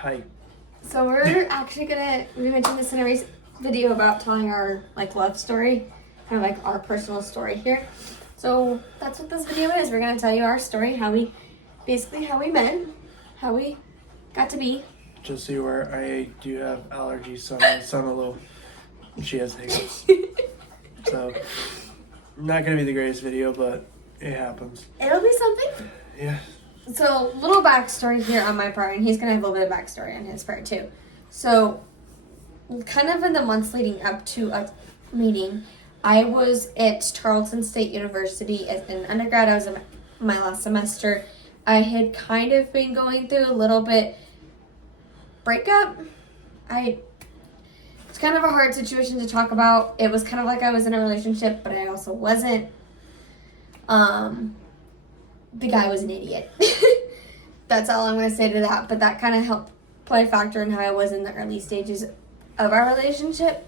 Hi. So we're actually we mentioned this in a recent video about telling our love story, kind of like our personal story here. So that's what this video is. We're gonna tell you our story, how we met, how we got to be. Just so you are, I do have allergies, so my son she has hiccups. So, not gonna be the greatest video, but it happens. It'll be something. Yeah. So, little backstory here on my part, and he's gonna have a little bit of backstory on his part too. So, kind of in the months leading up to a meeting, I was at Tarleton State University as an undergrad. I was in my last semester. I had kind of been going through a little bit breakup. It's kind of a hard situation to talk about. It was kind of like I was in a relationship, but I also wasn't. The guy was an idiot. That's all I'm going to say to that. But that kind of helped play a factor in how I was in the early stages of our relationship.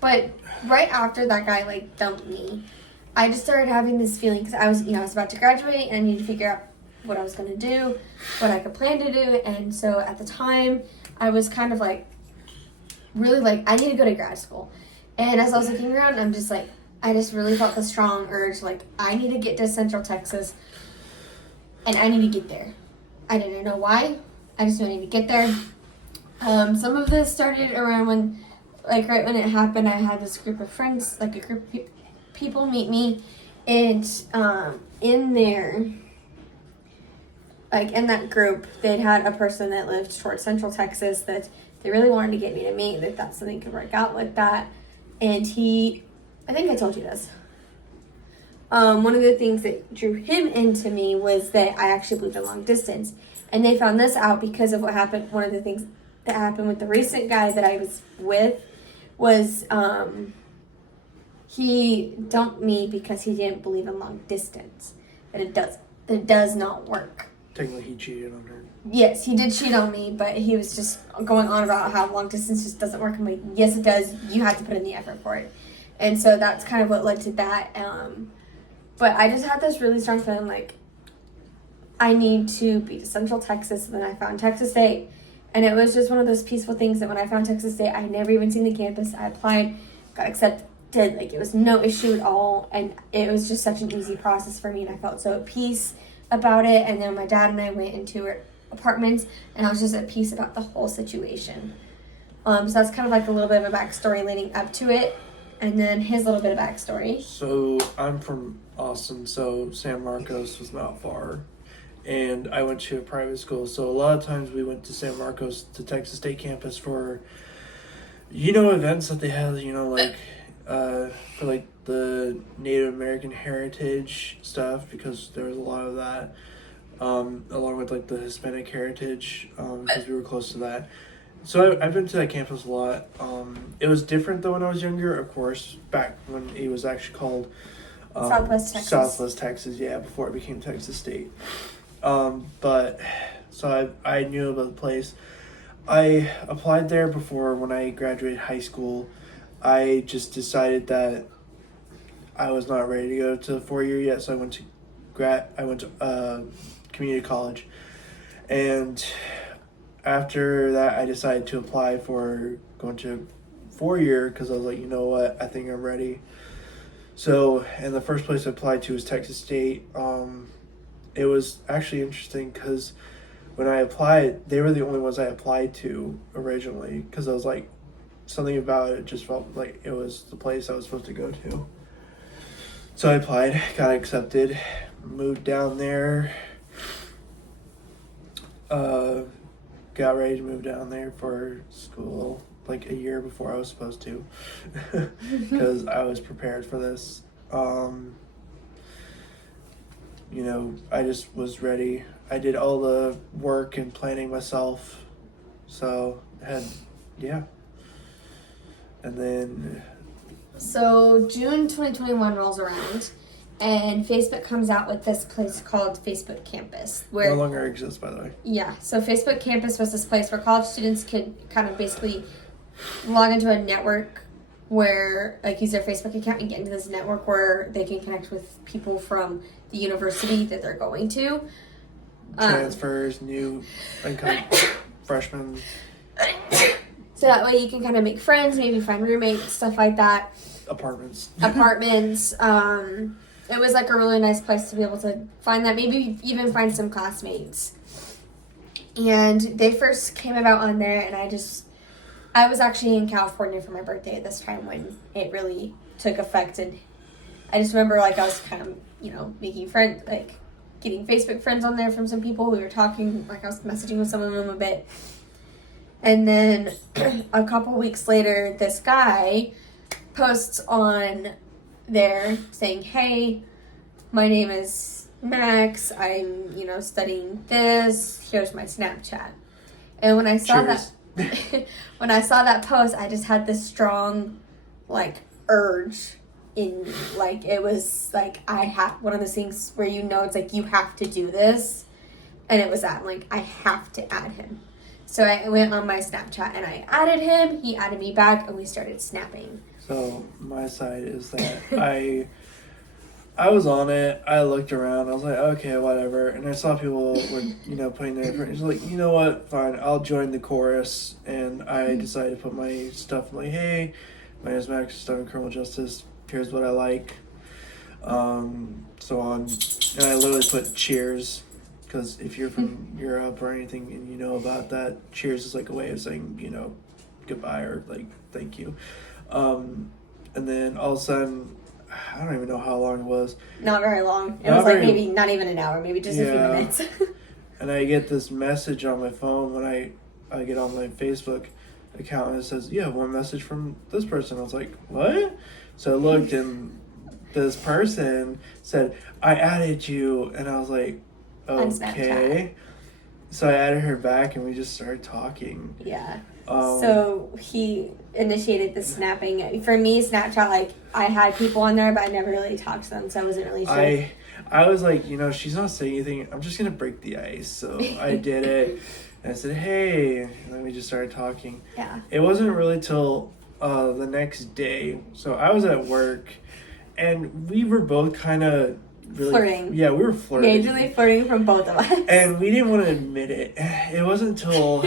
But right after that guy dumped me, I just started having this feeling because I was about to graduate and I needed to figure out what I was going to do, what I could plan to do. And so at the time, I was kind of really I need to go to grad school. And as I was looking around, I just really felt the strong urge, I need to get to Central Texas and I need to get there. I didn't know why. I just knew I need to get there. Some of this started around when, right when it happened, I had this group of friends, a group of people meet me, and in there, in that group, they'd had a person that lived towards Central Texas that they really wanted to get me to meet, that that's something could work out with that. And I think I told you this. One of the things that drew him into me was that I actually believed in long distance. And they found this out because of what happened. One of the things that happened with the recent guy that I was with was he dumped me because he didn't believe in long distance. That it does not work. Technically, he cheated on her. Yes, he did cheat on me, but he was just going on about how long distance just doesn't work. I'm like, yes, it does. You have to put in the effort for it. And so that's kind of what led to that. But I just had this really strong feeling I need to be to Central Texas. And then I found Texas State. And it was just one of those peaceful things that when I found Texas State, I had never even seen the campus. I applied, got accepted. It was no issue at all. And it was just such an easy process for me. And I felt so at peace about it. And then my dad and I went into our apartments. And I was just at peace about the whole situation. So that's kind of a little bit of a backstory leading up to it. And then his little bit of backstory. So, I'm from Austin, so San Marcos was not far. And I went to a private school, so a lot of times we went to San Marcos, to Texas State campus for, events that they had, for the Native American heritage stuff, because there was a lot of that, along with the Hispanic heritage, because we were close to that. So I've been to that campus a lot. It was different though when I was younger, of course, back when it was actually called Southwest Texas, yeah, before it became Texas State. But so I knew about the place. I applied there before when I graduated high school. I just decided that I was not ready to go to 4-year yet, so I went to community college, and after that, I decided to apply for going to 4-year because I was like, you know what, I think I'm ready. So, and the first place I applied to was Texas State. It was actually interesting because when I applied, they were the only ones I applied to originally because I was like, something about it just felt like it was the place I was supposed to go to. So I applied, got accepted, moved down there, got ready to move down there for school a year before I was supposed to because I was prepared for this. I just was ready. I did all the work and planning myself. So, yeah. And then... So, June 2021 rolls around, and Facebook comes out with this place called Facebook Campus. Where no longer exists, by the way. Yeah, so Facebook Campus was this place where college students could kind of basically log into a network where, use their Facebook account and get into this network where they can connect with people from the university that they're going to. Transfers, new income. freshman. So that way you can kind of make friends, maybe find roommates, stuff like that. Apartments. It was like a really nice place to be able to find that, maybe even find some classmates. And they first came about on there, and I was actually in California for my birthday at this time when it really took effect. And I just remember, like, I was kind of, making friends, like, getting Facebook friends on there from some people. We were talking, like, I was messaging with some of them a bit. And then a couple weeks later, this guy posts on there saying, "Hey, my name is Max. I'm, studying this. Here's my Snapchat." And when I saw when I saw that post, I just had this strong, like, urge in, like, it was like I have one of those things where it's like you have to do this, and it was that I'm like I have to add him. So I went on my Snapchat and I added him. He added me back, and we started snapping. So my side is that I was on it. I looked around. I was like, okay, whatever. And I saw people were, putting their efforts. Like, you know what? Fine. I'll join the chorus. And I decided to put my stuff. I'm like, hey, my name is Max, studying criminal justice. Here's what I like. So on. And I literally put cheers. Because if you're from Europe or anything and you know about that, cheers is like a way of saying, goodbye or like thank you. And then all of a sudden, I don't even know how long it was. Not very long. It was like maybe not even an hour, maybe just a few minutes. And I get this message on my phone when I get on my Facebook account, and it says, "Yeah, one message from this person." I was like, "What?" So I looked, and this person said, "I added you," and I was like, "Okay." So I added her back, and we just started talking. Yeah. So he initiated the snapping. For me, Snapchat, like, I had people on there, but I never really talked to them, so I wasn't really sure. I was like, she's not saying anything. I'm just going to break the ice. So I did it. And I said, hey. And then we just started talking. Yeah. It wasn't really till the next day. So I was at work, and we were both kind of really flirting. Yeah, we were flirting. Majorly flirting from both of us. And we didn't want to admit it. It wasn't until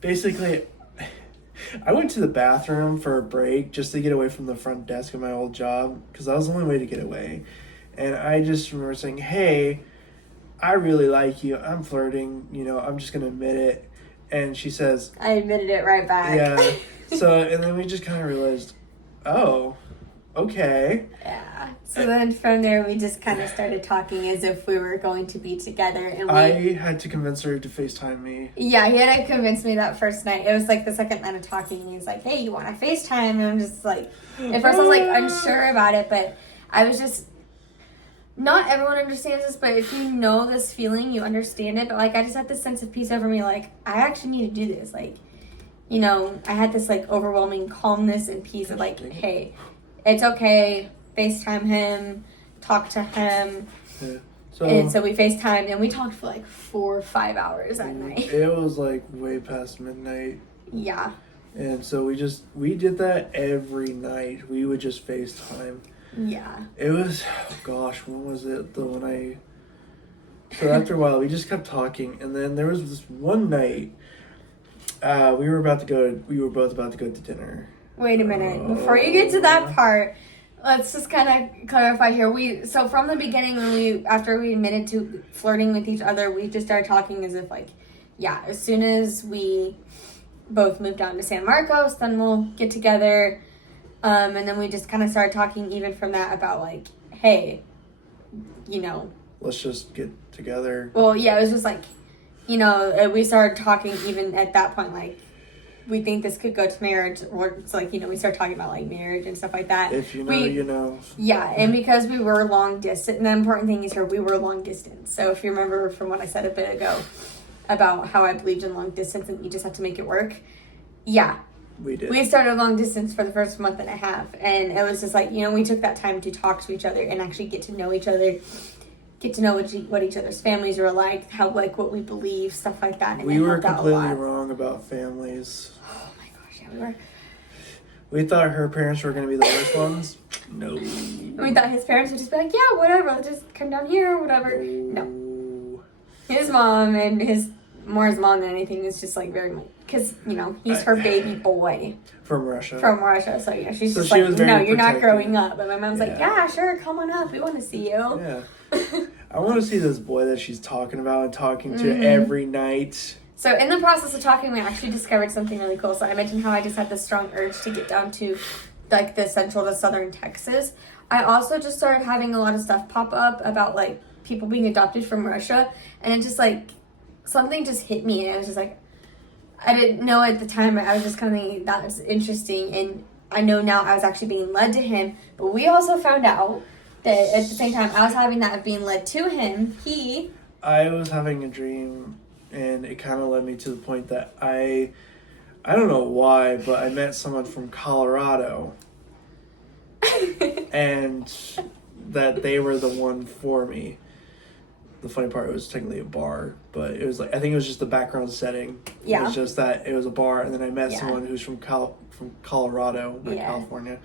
basically I went to the bathroom for a break just to get away from the front desk of my old job, because that was the only way to get away. And I just remember saying, hey, I really like you. I'm flirting. I'm just going to admit it. And she says... I admitted it right back. Yeah. So, and then we just kind of realized, oh, okay. Yeah. So then from there, we just kind of started talking as if we were going to be together. And I had to convince her to FaceTime me. Yeah, he had to convince me that first night. It was like the second night of talking. And he was like, hey, you want to FaceTime? And I'm just like... At first I was like unsure about it, but I was just... Not everyone understands this, but if you know this feeling, you understand it. But, like, I just had this sense of peace over me. Like, I actually need to do this. Like, I had this, like, overwhelming calmness and peace of, like, hey, it's okay. FaceTime him. Talk to him. Yeah. And so we FaceTimed, and we talked for, like, 4 or 5 hours that night. It was, like, way past midnight. Yeah. And so we did that every night. We would just FaceTime. Yeah. It was, when was it? So after a while, we just kept talking, and then there was this one night, we were both about to go to dinner. Wait a minute. Before you get to that part, let's just kind of clarify here. So from the beginning, after we admitted to flirting with each other, we just started talking as if, like, yeah, as soon as we both moved down to San Marcos, then we'll get together. And then we just kind of started talking even from that about, like, hey, let's just get together. Well, yeah, it was just like, we started talking even at that point, like, we think this could go to marriage, or it's like, we started talking about, like, marriage and stuff like that. If you know, you know. Yeah, and because we were long distance, and the important thing is here, we were long distance. So if you remember from what I said a bit ago about how I believed in long distance and you just have to make it work, yeah. We did. We started long distance for the first month and a half, and it was just like, we took that time to talk to each other and actually get to know each other, get to know what each other's families were like, how, like, what we believe, stuff like that. And we were completely wrong about families. Oh my gosh, yeah, we were. We thought her parents were going to be the worst ones. No. We thought his parents would just be like, yeah, whatever, let's just come down here or whatever. No. His mom and his more his mom than anything is just like very much because he's her baby boy from Russia. So yeah, she's So just she like, was very no, you're not protective. growing up. And my mom's like, Yeah. yeah, sure, come on up. We want to see you. Yeah. I want to see this boy that she's talking about and talking to Mhm. every night. So in the process of talking, we actually discovered something really cool. So I mentioned how I just had this strong urge to get down to like the central to southern Texas. I also just started having a lot of stuff pop up about like people being adopted from Russia, and it just like something just hit me, and I was just like, I didn't know at the time, but I was just kind of thinking that was interesting, and I know now I was actually being led to him. But we also found out that at the same time I was having that of being led to him, I was having a dream, and it kind of led me to the point that I don't know why, but I met someone from Colorado, and that they were the one for me. The funny part, it was technically a bar, but it was like, I think it was just the background setting. Yeah. It was just that it was a bar, and then I met Yeah. someone who's from Colorado, not Yeah. California.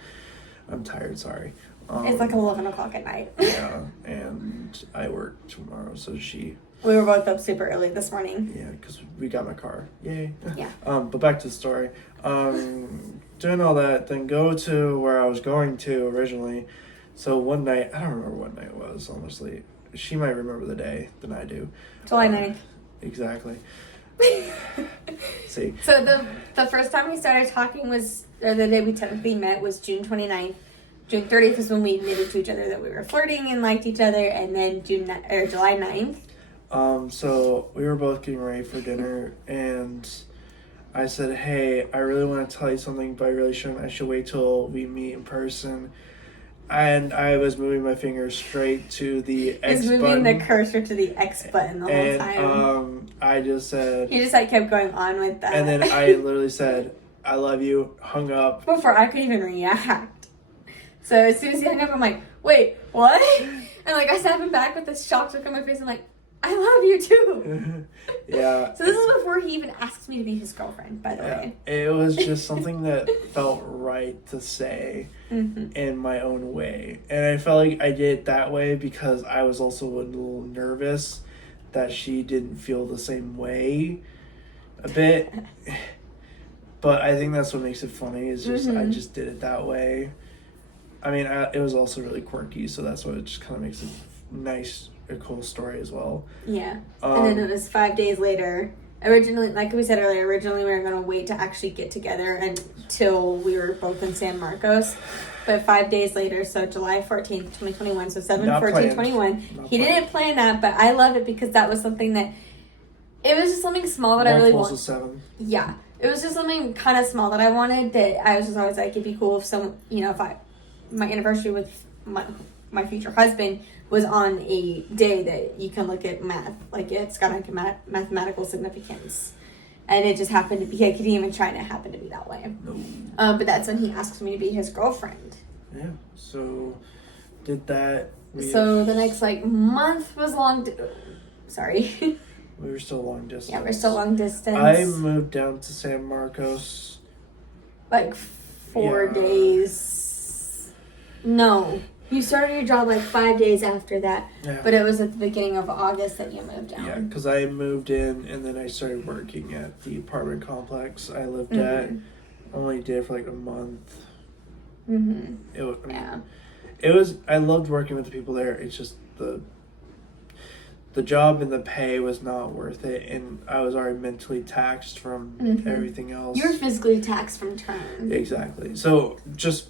I'm tired, sorry. It's like 11 o'clock at night. Yeah, and I work tomorrow, so she... We were both up super early this morning. Yeah, because we got my car. Yay. Yeah. But back to the story. Doing all that, then go to where I was going to originally. So one night, I don't remember what night it was, honestly. She might remember the day than I do. July 9th. Exactly. See. So the first time we started talking was, or the day we technically met was June 29th. June 30th was when we admitted to each other that we were flirting and liked each other, and then July 9th. So we were both getting ready for dinner, and I said, hey, I really want to tell you something, but I really shouldn't. I should wait till we meet in person. And I was moving my finger straight to the X He's button. moving the cursor to the X button the whole time. I just said... He just like kept going on with that. And then I literally said, I love you, hung up. Before I could even react. So as soon as he hung up, I'm like, wait, what? And like I snapped him back with this shocked look on my face. I'm like, I love you too. Yeah. So this is before he even asked me to be his girlfriend, by the way. It was just something that felt right to say Mm-hmm. in my own way. And I felt like I did it that way because I was also a little nervous that she didn't feel the same way a bit. But I think that's what makes it funny is just I just did it that way. I mean, it was also really quirky, so that's what it just kind of makes it nice, a cool story as well. Yeah. And then it was 5 days later. Originally, like we said earlier, we were going to wait to actually get together until we were both in San Marcos. But 5 days later, so July 14th, 2021, so 7/14/21. He didn't plan that, but I love it because that was something that, it was just something small that I really wanted. 7. Yeah. It was just something kind of small that I wanted that I was just always like, it'd be cool if my anniversary with my future husband was on a day that you can look at math, like it's got like a mathematical significance, and it just happened to be, I couldn't even try, and it happened to be that way. No. But that's when he asked me to be his girlfriend. Yeah. So did that. So the next month was sorry. We were still long distance. Yeah, we're still long distance. I moved down to San Marcos. 4 days. No. You started your job 5 days after that. Yeah. But it was at the beginning of August that you moved down. Yeah, because I moved in and then I started working at the apartment complex I lived at. Only did it for a month. Mm-hmm. It was. I loved working with the people there. It's just the job and the pay was not worth it, and I was already mentally taxed from everything else. You were physically taxed from Turn. Exactly. So just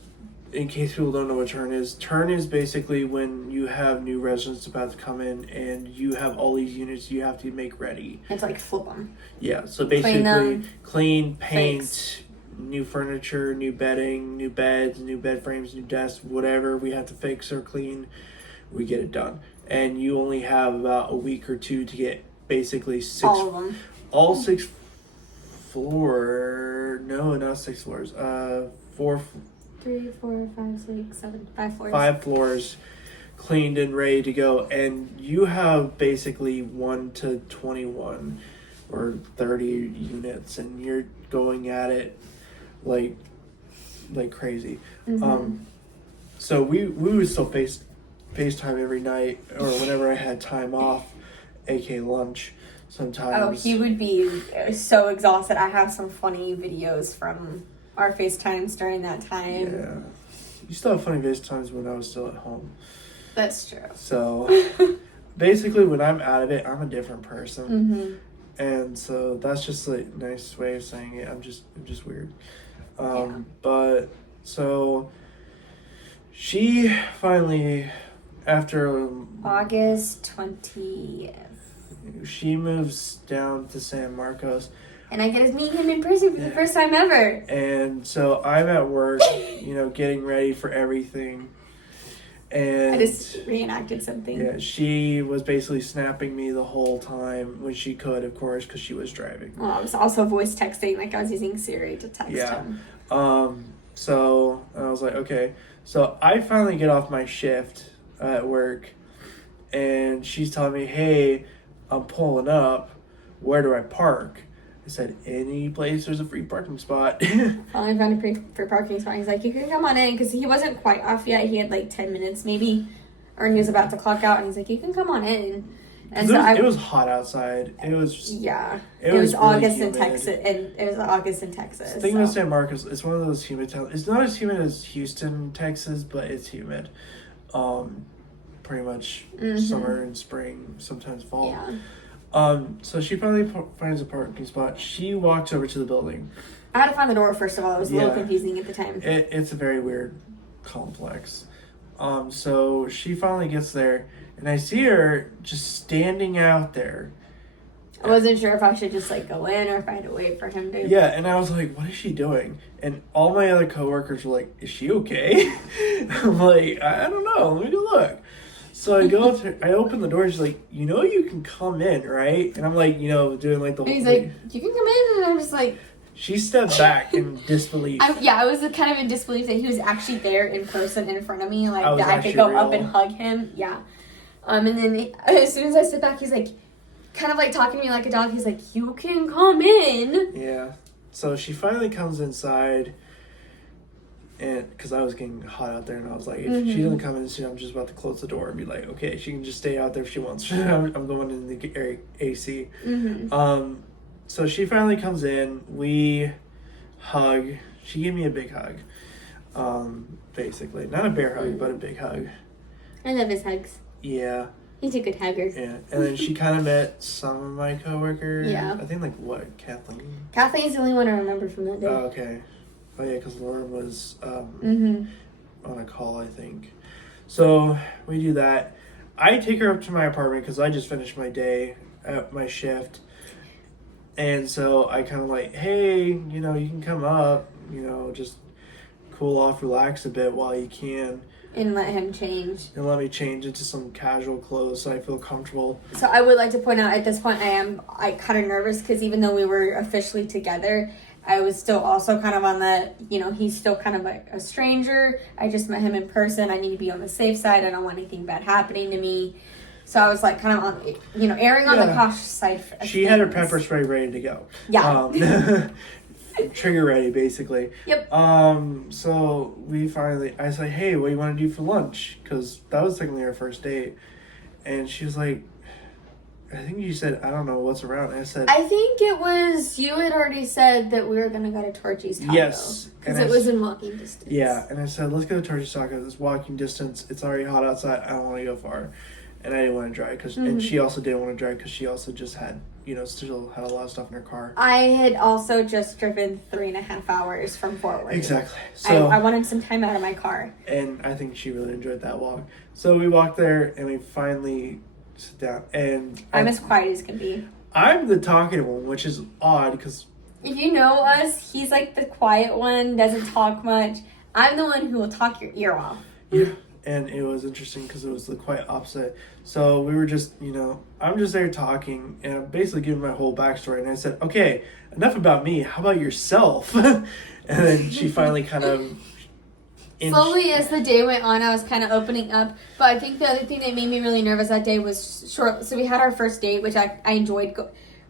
in case people don't know what Turn is basically when you have new residents about to come in and you have all these units you have to make ready. It's flip them. Yeah, so basically clean, paint, fix. New furniture, new bedding, new beds, new bed frames, new desks, whatever we have to fix or clean, we get it done. And you only have about a week or two to get basically all of them. All 6 floors. No, not 6 floors. 4. 3, 4, 5, 6, 7, 5 floors. 5 floors cleaned and ready to go, and you have basically 1 to 21 or 30 units, and you're going at it like crazy. So we would still FaceTime every night or whenever I had time off, aka lunch. sometimes. Oh, he would be so exhausted. I have some funny videos from our FaceTimes during that time. Yeah. You still have funny FaceTimes when I was still at home. That's true. So, basically, when I'm out of it, I'm a different person. Mm-hmm. And so that's just a nice way of saying it. I'm just weird. Yeah. But so she finally, after August 20th. she moves down to San Marcos, And I get to meet him in person for the first time ever. and so I'm at work, getting ready for everything. And I just reenacted something. yeah, she was basically snapping me the whole time when she could, of course, because she was driving. Well, I was also voice texting, like I was using Siri to text him. So I was like, okay. So I finally get off my shift at work, and she's telling me, hey, I'm pulling up. Where do I park? I said, any place there's a free parking spot. Finally found a free parking spot. He's like, you can come on in, because he wasn't quite off yet. He had like 10 minutes maybe, or he was about to clock out, and he's like, you can come on in. And so it was hot outside. It was it was really August humid. in Texas, and it was August in Texas. Thinking of San Marcos, it's one of those humid towns. It's not as humid as Houston, Texas, but it's humid. Pretty much summer and spring, sometimes fall. Yeah. So she finally finds a parking spot. She walks over to the building. I had to find the door first of all. It was a little Yeah. confusing at the time. It's a very weird complex. So she finally gets there, and I see her just standing out there. I wasn't sure if I should just like go in or if I had to wait for him to. Yeah, and I was like, what is she doing? And all my other coworkers were like, is she okay? I'm like, I don't know. Let me go look. So I go to I open the door, and she's like, you can come in, right? And I'm like, doing like the And he's whole like, you can come in, and I'm just like. She stepped back in disbelief. I was kind of in disbelief that he was actually there in person in front of me, like was that I could actually go up real. and hug him. Yeah. And then as soon as I sit back, he's like, kind of like talking to me like a dog. He's like, you can come in. Yeah. So she finally comes inside, and because I was getting hot out there, and I was like, if she doesn't come in soon, I'm just about to close the door and be like, okay, she can just stay out there if she wants. I'm going in the AC. So she finally comes in. We hug. She gave me a big hug. Basically, not a bear hug, but a big hug. I love his hugs. Yeah. He's a good hugger. Yeah. And then she kind of met some of my coworkers. Yeah. I think Kathleen. Kathleen's the only one I remember from that day. Oh, okay. Oh yeah, because Lauren was on a call, I think. So we do that. I take her up to my apartment because I just finished my day at my shift. And so I kind of like, hey, you can come up, just cool off, relax a bit while you can. And let him change. And let me change into some casual clothes so I feel comfortable. So I would like to point out at this point I kind of nervous because even though we were officially together, I was still also kind of on the, he's still kind of like a stranger. I just met him in person. I need to be on the safe side. I don't want anything bad happening to me. So I was like kind of on, erring on the cautious side. She had her pepper spray ready to go. Yeah. Trigger ready, basically. Yep. So I was like, hey, what do you want to do for lunch? Because that was technically our first date. And she was like, I think you said, I don't know what's around. And I said, I think it was, you had already said that we were going to go to Torchy's Taco. Yes. Because it was in walking distance. Yeah. And I said, let's go to Torchy's Taco. It's walking distance. It's already hot outside. I don't want to go far. And I didn't want to drive. And she also didn't want to drive because she also just had, still had a lot of stuff in her car. I had also just driven 3.5 hours from Fort Worth. Exactly. So I wanted some time out of my car. And I think she really enjoyed that walk. So we walked there and we finally sit down. And I'm as quiet as can be. I'm the talkative one, which is odd because If you know us, he's like the quiet one, doesn't talk much. I'm the one who will talk your ear off. Yeah. And it was interesting because it was the quite opposite. So we were just, I'm just there talking and I'm basically giving my whole backstory. And I said, okay, enough about me. How about yourself? And then she finally kind of... Slowly as the day went on, I was kind of opening up. But I think the other thing that made me really nervous that day was short. So we had our first date, which I enjoyed.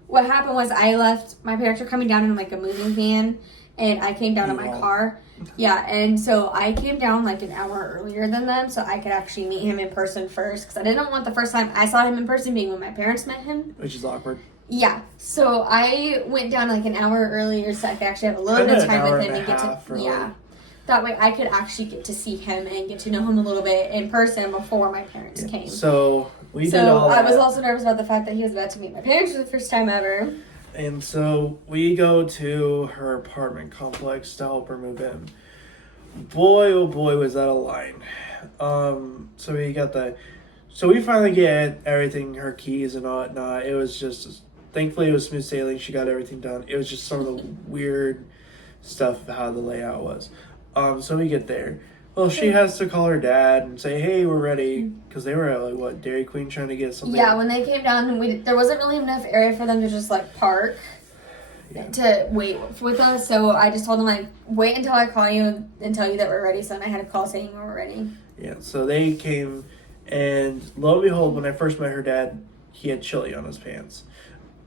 What happened was I left, my parents were coming down in like a moving van. And I came down in my car. Yeah, and so I came down like an hour earlier than them so I could actually meet him in person first because I didn't want the first time I saw him in person being when my parents met him. Which is awkward. Yeah, so I went down like an hour earlier so I could actually have a little bit of time with him and get to That way I could actually get to see him and get to know him a little bit in person before my parents came. So we did all that. I was also nervous about the fact that he was about to meet my parents for the first time ever. And so we go to her apartment complex to help her move in. Boy, oh boy, was that a line. So we got that. So we finally get everything, her keys and whatnot. It was just, thankfully it was smooth sailing. She got everything done. It was just some of the weird stuff of how the layout was. So we get there. Well, she has to call her dad and say, hey, we're ready. Because they were at, like, what, Dairy Queen trying to get something? Yeah, when they came down, there wasn't really enough area for them to just, like, park to wait with us. So I just told them, like, wait until I call you and tell you that we're ready. So then I had a call saying we're ready. Yeah, so they came, and lo and behold, when I first met her dad, he had chili on his pants.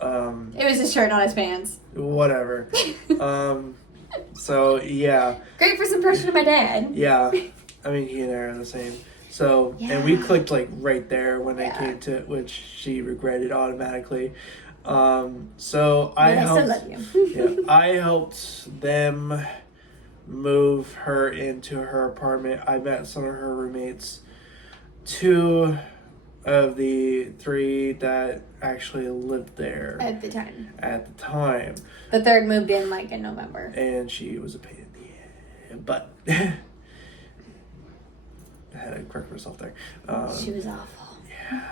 It was his shirt, not his pants. Whatever. So, yeah. Great first impression of my dad. Yeah. I mean, he and I are the same. So, and we clicked, like, right there when I came to it, which she regretted automatically. So I helped, still love you. I helped them move her into her apartment. I met some of her roommates. 2 of the 3 that actually lived there At the time. The 3rd moved in, like, in November. And she was a pain in the ass. But I had to correct myself there. She was awful. Yeah.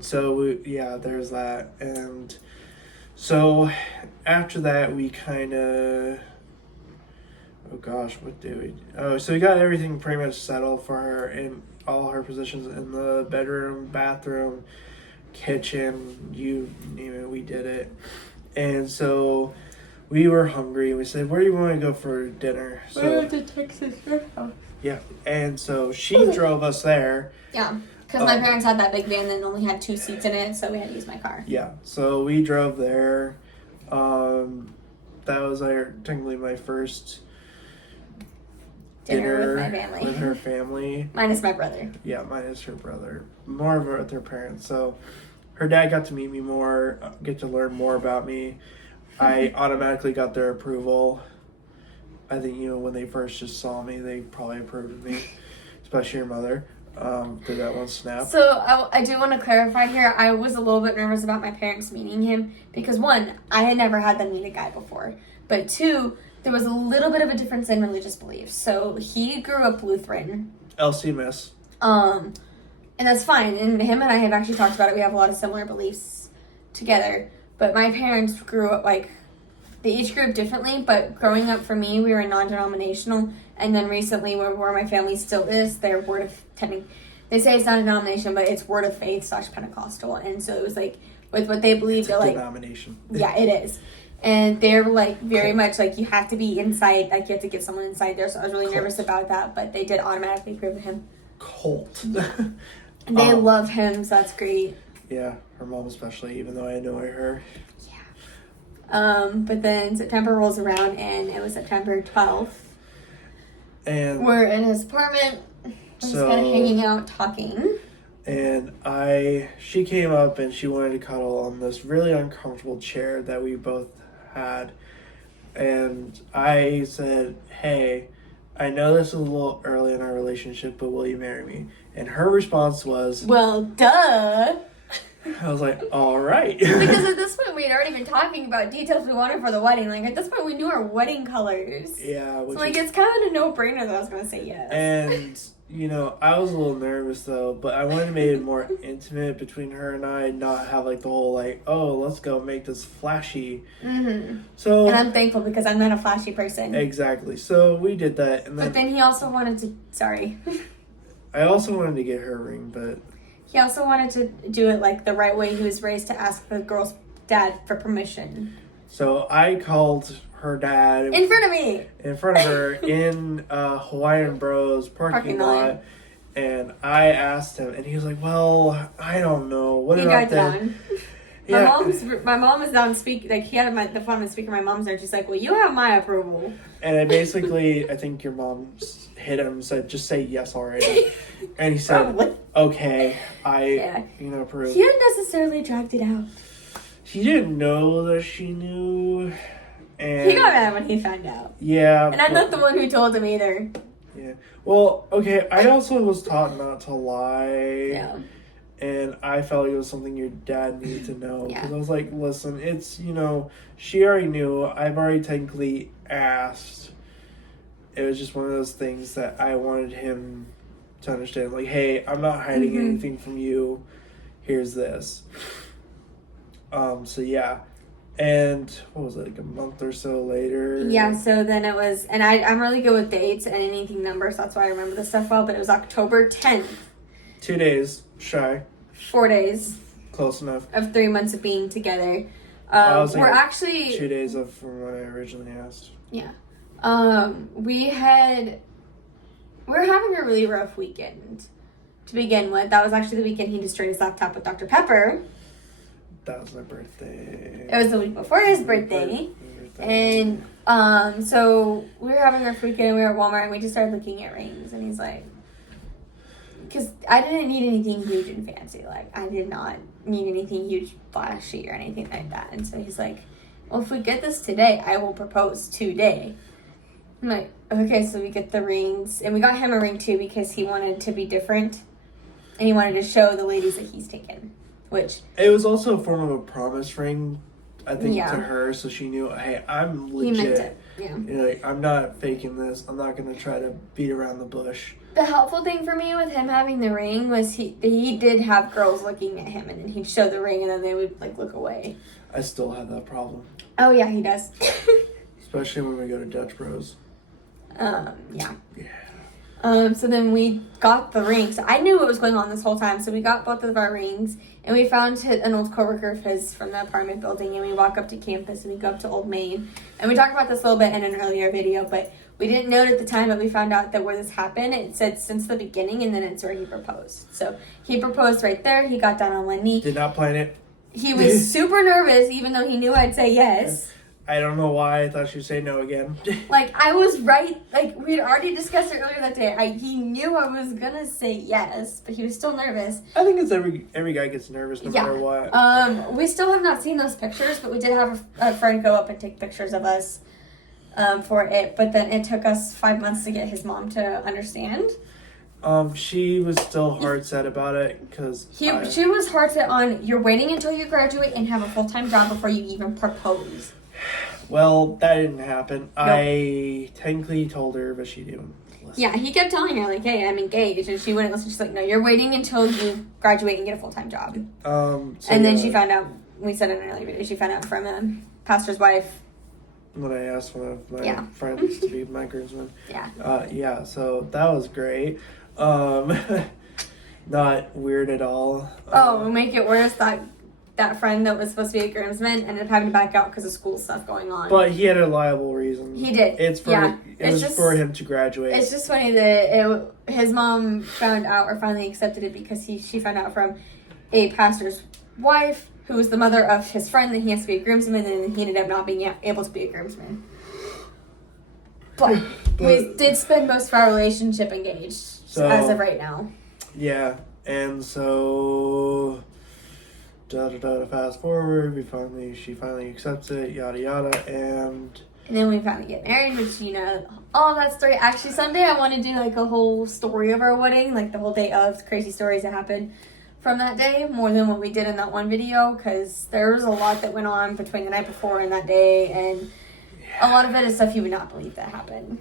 So there's that. And so after that we kind of, oh gosh, what did we do? Oh, so we got everything pretty much settled for her in all her positions in the bedroom, bathroom, kitchen, you name it, we did it. And so we were hungry. We said, where do you want to go for dinner? So we went to Texas Roadhouse. Yeah. And so she drove us there. Yeah. Because my parents had that big van that only had 2 seats in it, so we had to use my car. Yeah. So we drove there. That was technically my first dinner with my family. With her family. Minus my brother. Yeah, minus her brother. More of her with her parents. So her dad got to meet me more, get to learn more about me. I automatically got their approval. I think, when they first just saw me, they probably approved of me. Especially your mother. Did that one snap. So I do want to clarify here. I was a little bit nervous about my parents meeting him because 1, I had never had them meet a guy before. But 2, there was a little bit of a difference in religious beliefs. So he grew up Lutheran. LCMS. And that's fine. And him and I have actually talked about it. We have a lot of similar beliefs together. But my parents grew up, they each grew up differently. But growing up for me, we were non-denominational. And then recently, where my family still is, they're they say it's not a denomination, but it's Word of Faith / Pentecostal. And so it was with what they believe, they're denomination. Yeah, it is. And they're very much you have to be inside, you have to get someone inside there. So I was really nervous about that, but they did automatically approve of him. Cult. They love him, so that's great. Yeah, her mom especially, even though I annoy her. Yeah. But then September rolls around, and it was September 12th. And we're in his apartment, just kind of hanging out, talking. And she came up and she wanted to cuddle on this really uncomfortable chair that we both had. And I said, hey, I know this is a little early in our relationship, but will you marry me? And her response was, well, duh. I was like, all right. Because at this point, we had already been talking about details we wanted for the wedding. At this point, we knew our wedding colors. Yeah. So, it's kind of a no-brainer that I was going to say yes. And, I was a little nervous, though, but I wanted to make it more intimate between her and I, not have, the whole, oh, let's go make this flashy. Mm-hmm. So. And I'm thankful because I'm not a flashy person. Exactly. So, we did that. And but then he also wanted to, sorry. I also wanted to get her a ring, but. He also wanted to do it the right way he was raised, to ask the girl's dad for permission. So I called her dad in front of me, in front of her in Hawaiian Bros parking lot, and I asked him, and he was like, "Well, I don't know. What about that?" Yeah. My mom was down speak like he had the phone on speaker. My mom's there. She's like, "Well, you have my approval." And I think your mom hit him and said, "Just say yes already." And he said, Probably. "Okay, Yeah. approve." He hadn't necessarily dragged it out. He didn't know that she knew. And He got mad when he found out. yeah. And I'm not the one who told him either. Yeah. Well, okay, I also was taught not to lie. Yeah. And I felt it was something your dad needed to know. Yeah. Because I was like, listen, it's, she already knew. I've already technically asked. It was just one of those things that I wanted him to understand. Like, hey, I'm not hiding anything from you. Here's this. So, yeah. And what was it, like a month or so later? Yeah, so then it was, and I'm really good with dates and anything numbers. That's why I remember this stuff well. But it was October 10th. 2 days shy. 4 days. Close enough. Of 3 months of being together. We're actually 2 days of from what I originally asked. Yeah. We were having a really rough weekend to begin with. That was actually the weekend he destroyed his laptop with Dr. Pepper. That was my birthday. It was the week before his birthday. And so we were having a rough weekend and we were at Walmart and we just started looking at rings and he's like, because I didn't need anything huge and fancy. Like, I did not need anything huge, flashy, or anything like that. And so he's like, well, if we get this today, I will propose today. I'm like, okay, so we get the rings. And we got him a ring, too, because he wanted to be different. And he wanted to show the ladies that he's taken. Which... It was also a form of a promise ring, I think, Yeah. to her. So she knew, hey, I'm legit. He meant it, yeah. Like, I'm not faking this. I'm not going to try to beat around the bush. The helpful thing for me with him having the ring was he did have girls looking at him, and then he'd show the ring, and then they would, like, look away. I still have that problem. Oh, yeah, he does. Especially when we go to Dutch Bros. Yeah. Yeah. So then we got the ring. So I knew what was going on this whole time. So we got both of our rings, and we found an old coworker of his from the apartment building, and we walk up to campus, and we go up to Old Main. And we talked about this a little bit in an earlier video, but we didn't know it at the time, but we found out that where this happened, it said since the beginning, and then it's where he proposed. So he proposed right there. He got down on one knee. Did not plan it. He was super nervous, even though he knew I'd say yes. I don't know why I thought she'd say no again. Like, I was right. Like, we'd already discussed it earlier that day. He knew I was going to say yes, but he was still nervous. I think it's every guy gets nervous no matter what. We still have not seen those pictures, but we did have a friend go up and take pictures of us for it. But then it took us 5 months to get his mom to understand. She was still hard set about it because She was hard set on, you're waiting until you graduate and have a full-time job before you even propose. Well, that didn't happen. Nope. I technically told her, but she didn't listen. Yeah, he kept telling her, like, hey, I'm engaged. And she wouldn't listen. She's like, no, you're waiting until you graduate and get a full-time job. And then she found out, we said in an earlier video, she found out from a pastor's wife. When I asked one of my friends to be my groomsman. Yeah. So that was great. Not weird at all. Make it worse, that friend that was supposed to be a groomsman ended up having to back out because of school stuff going on. But he had a liable reason. He did. It was for him to graduate. It's just funny that his mom found out or finally accepted it because she found out from a pastor's wife who was the mother of his friend that he has to be a groomsman, and he ended up not being able to be a groomsman. But we did spend most of our relationship engaged as of right now. Yeah, and so fast forward, she finally accepts it, yada yada, and then we finally get married, which all that story. Actually, someday I want to do like a whole story of our wedding, like the whole day of crazy stories that happened from that day, more than what we did in that one video, because there was a lot that went on between the night before and that day, and a lot of it is stuff you would not believe that happened.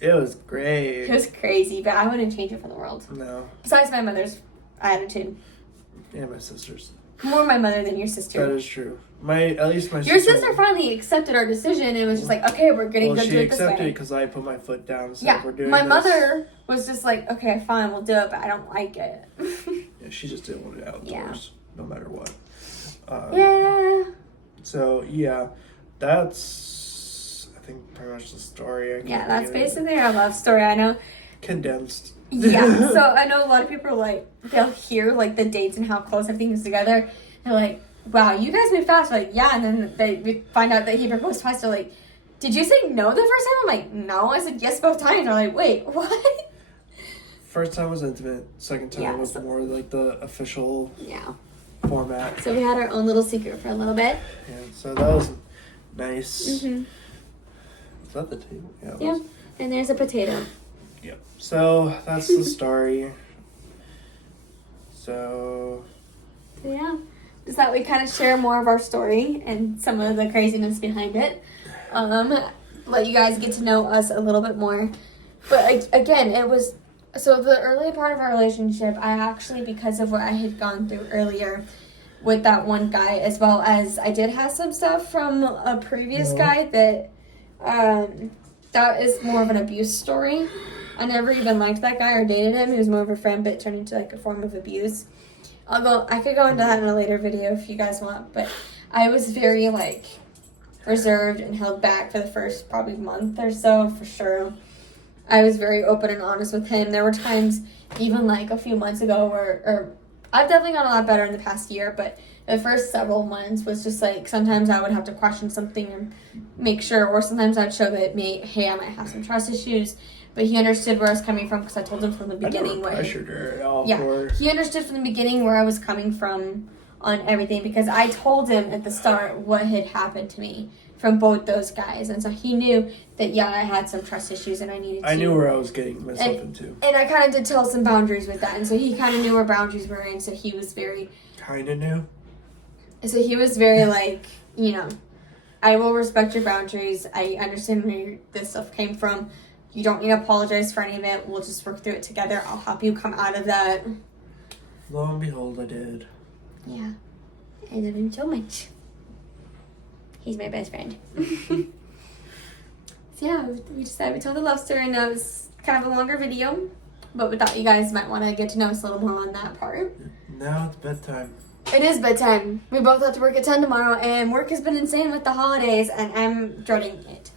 It was great. It was crazy, but I wouldn't change it for the world. No. Besides my mother's attitude. And my sister's. More my mother than your sister. That is true. At least my Your sister finally accepted our decision and was just like, okay, we're getting good to it this way. She accepted it because I put my foot down. So yeah, we're doing my this. mother was just like, okay, fine, we'll do it, but I don't like it. Yeah, she just didn't want it outdoors, no matter what. Yeah. So, yeah, that's, I think, pretty much the story. That's basically our love story. I know. Condensed. Yeah, so I know a lot of people are like, they'll hear like the dates and how close everything is together. They're like, wow, you guys move fast. We're like, yeah. And then we find out that he proposed twice. They're like, did you say no the first time? I'm like, no. I said yes both times. They're like, wait, what? First time was intimate. Second time Yeah, was so- more like the official Yeah. format. So we had our own little secret for a little bit. Yeah, so that was nice. Mm-hmm. Is that the table? Yeah. it Yeah. was. And there's a potato. Yep. So that's the story. So So yeah, just thought we'd kind of share more of our story and some of the craziness behind it. Let you guys get to know us a little bit more. But again, it was so the early part of our relationship. I actually, because of what I had gone through earlier with that one guy, as well as I did have some stuff from a previous guy that that is more of an abuse story. I never even liked that guy or dated him. He was more of a friend, but it turned into like a form of abuse. Although I could go into that in a later video if you guys want, but I was very like reserved and held back for the first probably month or so for sure. I was very open and honest with him. There were times, even like a few months ago, or I've definitely gotten a lot better in the past year, but the first several months was just like sometimes I would have to question something and make sure, or sometimes I'd show that hey, I might have some trust issues. But he understood where I was coming from because I told him from the beginning. I never pressured her at all. Yeah, he understood from the beginning where I was coming from on everything because I told him at the start what had happened to me from both those guys, and so he knew that I had some trust issues and I needed to. I knew where I was getting myself into. And I kind of did tell some boundaries with that, and so he kind of knew where boundaries were, and so he was very. Kind of knew. So he was very like, I will respect your boundaries. I understand where this stuff came from. You don't need to apologize for any of it. We'll just work through it together. I'll help you come out of that. Lo and behold, I did. Yeah. I love him so much. He's my best friend. So yeah, we decided we told the love story, and that was kind of a longer video. But we thought you guys might want to get to know us a little more on that part. Now it's bedtime. It is bedtime. We both have to work at 10 tomorrow, and work has been insane with the holidays, and I'm dreading it.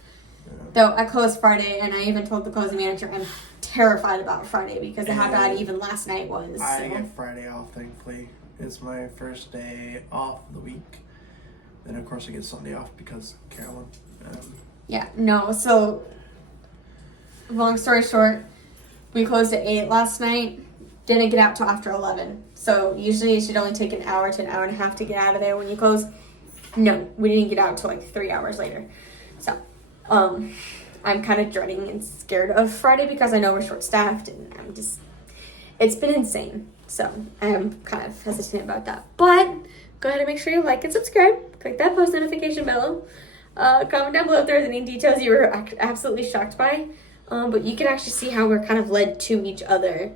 Though I closed Friday, and I even told the closing manager I'm terrified about Friday because of how bad even last night was. I so. get Friday off, thankfully. It's my first day off of the week. Then, of course, I get Sunday off because Carolyn. Yeah, no, so long story short, we closed at 8 last night. Didn't get out till after 11. So usually it should only take an hour to an hour and a half to get out of there when you close. No, we didn't get out till like 3 hours later. So, I'm kind of dreading and scared of Friday because I know we're short-staffed and it's been insane. So I am kind of hesitant about that. But go ahead and make sure you like and subscribe. Click that post notification bell. Comment down below if there's any details you were absolutely shocked by. But you can actually see how we're kind of led to each other.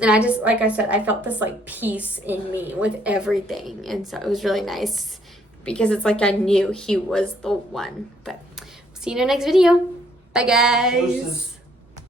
And I just, like I said, I felt this like peace in me with everything. And so it was really nice because it's like I knew he was the one. But see you in our next video. Bye, guys.